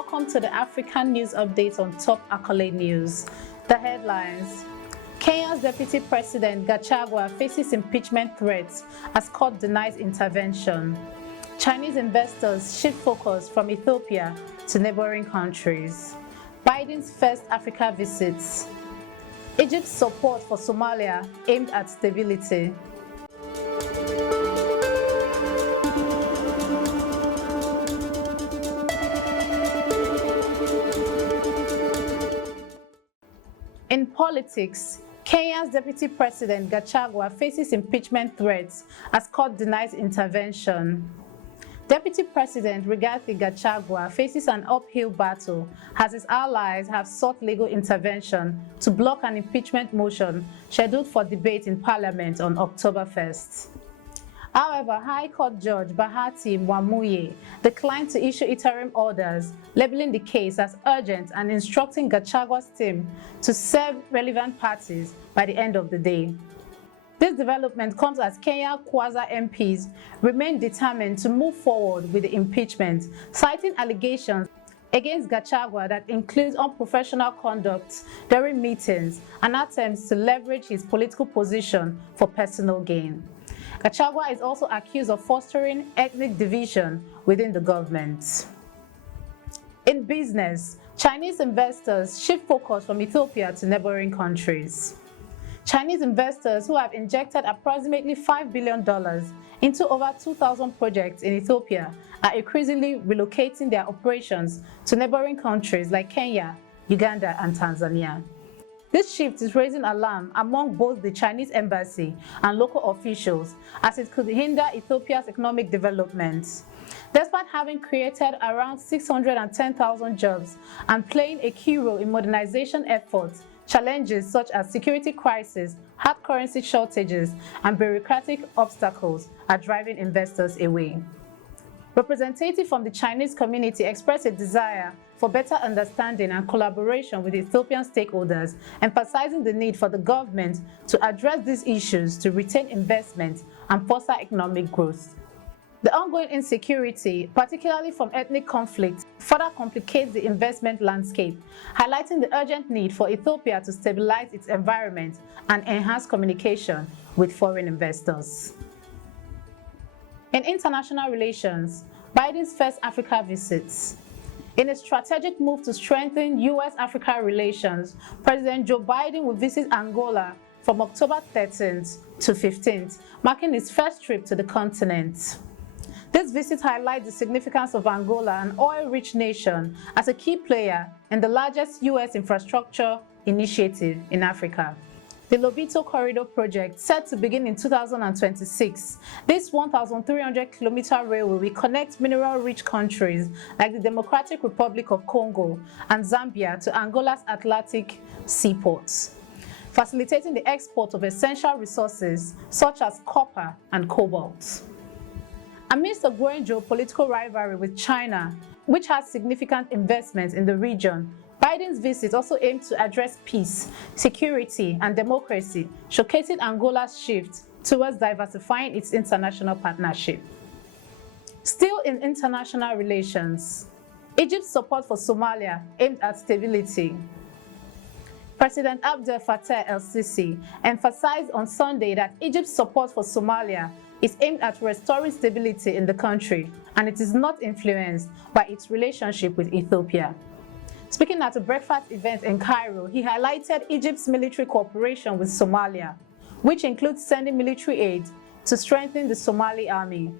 Welcome to the African News Update on Top Accolade News. The headlines: Kenya's Deputy President Gachagua faces impeachment threats as court denies intervention. Chinese investors shift focus from Ethiopia to neighboring countries. Biden's first Africa visits. Egypt's support for Somalia aimed at stability. In politics, Kenya's Deputy President Gachagua faces impeachment threats as court denies intervention. Deputy President Rigathi Gachagua faces an uphill battle as his allies have sought legal intervention to block an impeachment motion scheduled for debate in Parliament on October 1st. However, High Court Judge Bahati Mwamuye declined to issue interim orders, labeling the case as urgent and instructing Gachagua's team to serve relevant parties by the end of the day. This development comes as Kenya Kwanza MPs remain determined to move forward with the impeachment, citing allegations against Gachagua that includes unprofessional conduct during meetings and attempts to leverage his political position for personal gain. Gachagua is also accused of fostering ethnic division within the government. In business, Chinese investors shift focus from Ethiopia to neighboring countries. Chinese investors who have injected approximately $5 billion into over 2,000 projects in Ethiopia are increasingly relocating their operations to neighboring countries like Kenya, Uganda, and Tanzania. This shift is raising alarm among both the Chinese embassy and local officials as it could hinder Ethiopia's economic development. Despite having created around 610,000 jobs and playing a key role in modernization efforts, challenges such as security crisis, hard currency shortages, and bureaucratic obstacles are driving investors away. Representatives from the Chinese community expressed a desire for better understanding and collaboration with Ethiopian stakeholders, emphasizing the need for the government to address these issues to retain investment and foster economic growth. The ongoing insecurity, particularly from ethnic conflict, further complicates the investment landscape, highlighting the urgent need for Ethiopia to stabilize its environment and enhance communication with foreign investors. In international relations, Biden's first Africa visits. In a strategic move to strengthen U.S. Africa relations, President Joe Biden will visit Angola from October 13th to 15th, marking his first trip to the continent. This visit highlights the significance of Angola, an oil-rich nation, as a key player in the largest U.S. infrastructure initiative in Africa. The Lobito Corridor project, set to begin in 2026, this 1,300-kilometer railway will connect mineral-rich countries like the Democratic Republic of Congo and Zambia to Angola's Atlantic seaports, facilitating the export of essential resources such as copper and cobalt. Amidst a growing geopolitical rivalry with China, which has significant investments in the region, Biden's visit also aimed to address peace, security, and democracy, showcasing Angola's shift towards diversifying its international partnership. Still in international relations, Egypt's support for Somalia aimed at stability. President Abdel Fattah el-Sisi emphasized on Sunday that Egypt's support for Somalia is aimed at restoring stability in the country, and it is not influenced by its relationship with Ethiopia. Speaking at a breakfast event in Cairo, he highlighted Egypt's military cooperation with Somalia, which includes sending military aid to strengthen the Somali army.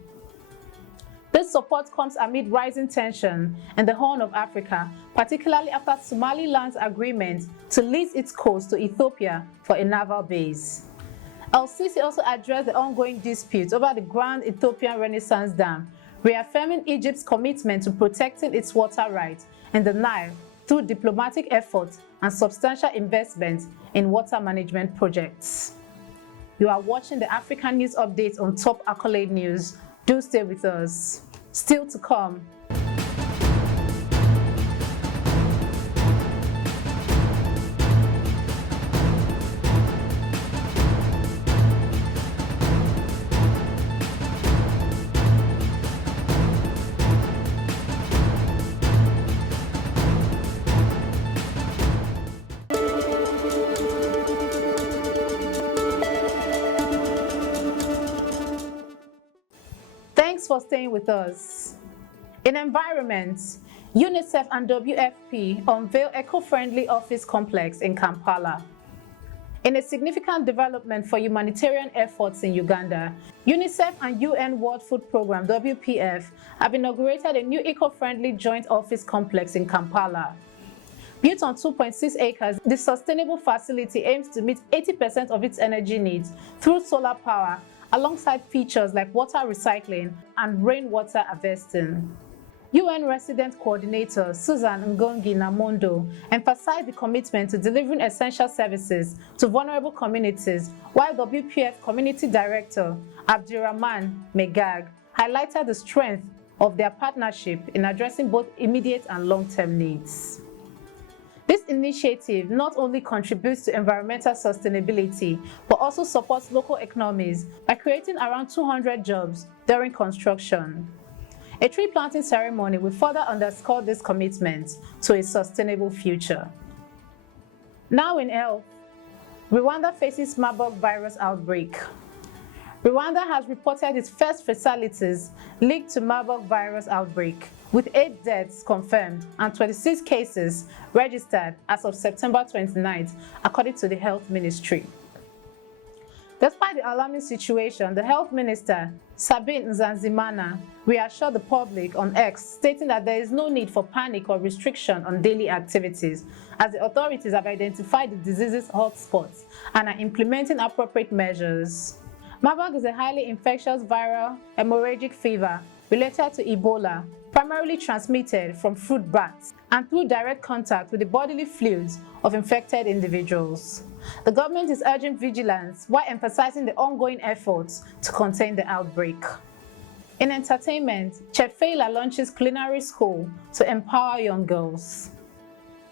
This support comes amid rising tension in the Horn of Africa, particularly after Somaliland's agreement to lease its coast to Ethiopia for a naval base. El-Sisi also addressed the ongoing dispute over the Grand Ethiopian Renaissance Dam, reaffirming Egypt's commitment to protecting its water rights in the Nile through diplomatic efforts and substantial investment in water management projects. You are watching the African News Update on Top Accolade News. Do stay with us. Still to come. for staying with us. In environment, UNICEF and WFP unveil eco-friendly office complex in Kampala. In a significant development for humanitarian efforts in Uganda, UNICEF and UN World Food Programme WPF have inaugurated a new eco-friendly joint office complex in Kampala. Built on 2.6 acres, this sustainable facility aims to meet 80% of its energy needs through solar power, alongside features like water recycling and rainwater harvesting. UN Resident Coordinator Susan Ngongi Namondo emphasized the commitment to delivering essential services to vulnerable communities, while WPF Community Director Abdurrahman Megag highlighted the strength of their partnership in addressing both immediate and long-term needs. This initiative not only contributes to environmental sustainability, but also supports local economies by creating around 200 jobs during construction. A tree planting ceremony will further underscore this commitment to a sustainable future. Now in health, Rwanda faces Marburg virus outbreak. Rwanda has reported its first fatalities linked to Marburg virus outbreak, with 8 deaths confirmed and 26 cases registered as of September 29th, according to the Health Ministry. Despite the alarming situation, the Health Minister, Sabin Nsanzimana, reassured the public on X, stating that there is no need for panic or restriction on daily activities, as the authorities have identified the disease's hotspots and are implementing appropriate measures. Marburg is a highly infectious viral hemorrhagic fever related to Ebola, primarily transmitted from fruit bats and through direct contact with the bodily fluids of infected individuals. The government is urging vigilance while emphasizing the ongoing efforts to contain the outbreak. In entertainment, Chef Fela launches culinary school to empower young girls.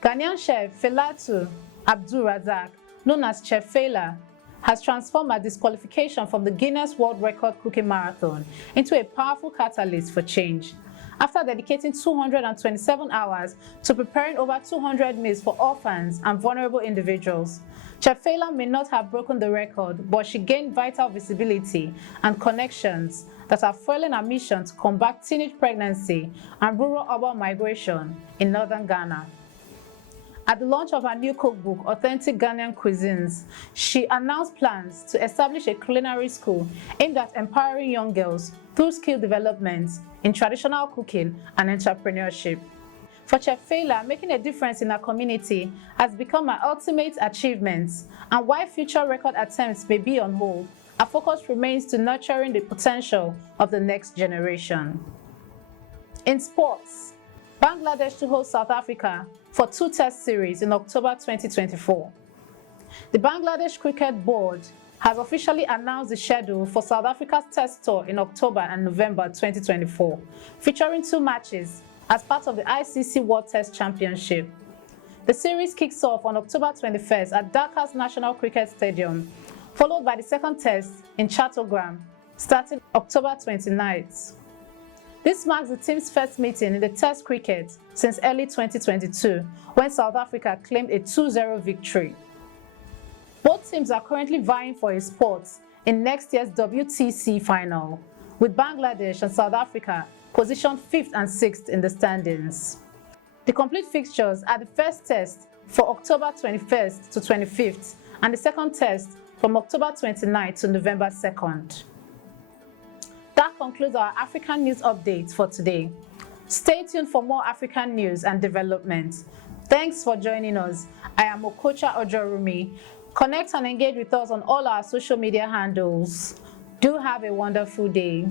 Ghanaian chef Felatu Abdul Razak, known as Chef Fela, has transformed a disqualification from the Guinness World Record Cooking Marathon into a powerful catalyst for change. After dedicating 227 hours to preparing over 200 meals for orphans and vulnerable individuals, Chef Fela may not have broken the record, but she gained vital visibility and connections that are fueling her mission to combat teenage pregnancy and rural-urban migration in northern Ghana. At the launch of her new cookbook, Authentic Ghanaian Cuisines, she announced plans to establish a culinary school aimed at empowering young girls through skill development in traditional cooking and entrepreneurship. For Chef Fela, making a difference in her community has become her ultimate achievement, and while future record attempts may be on hold, her focus remains to nurturing the potential of the next generation. In sports, Bangladesh to host South Africa for 2 test series in October 2024. The Bangladesh Cricket Board has officially announced the schedule for South Africa's test tour in October and November 2024, featuring 2 matches as part of the ICC World Test Championship. The series kicks off on October 21st at Dhaka's National Cricket Stadium, followed by the second test in Chattogram, starting October 29th. This marks the team's first meeting in the Test cricket since early 2022, when South Africa claimed a 2-0 victory. Both teams are currently vying for a spot in next year's WTC final, with Bangladesh and South Africa positioned 5th and 6th in the standings. The complete fixtures are the first test for October 21st to 25th and the second test from October 29th to November 2nd. That concludes our African news updates for today. Stay tuned for more African news and developments. Thanks for joining us. I am Okocha Ojorumi. Connect and engage with us on all our social media handles. Do have a wonderful day.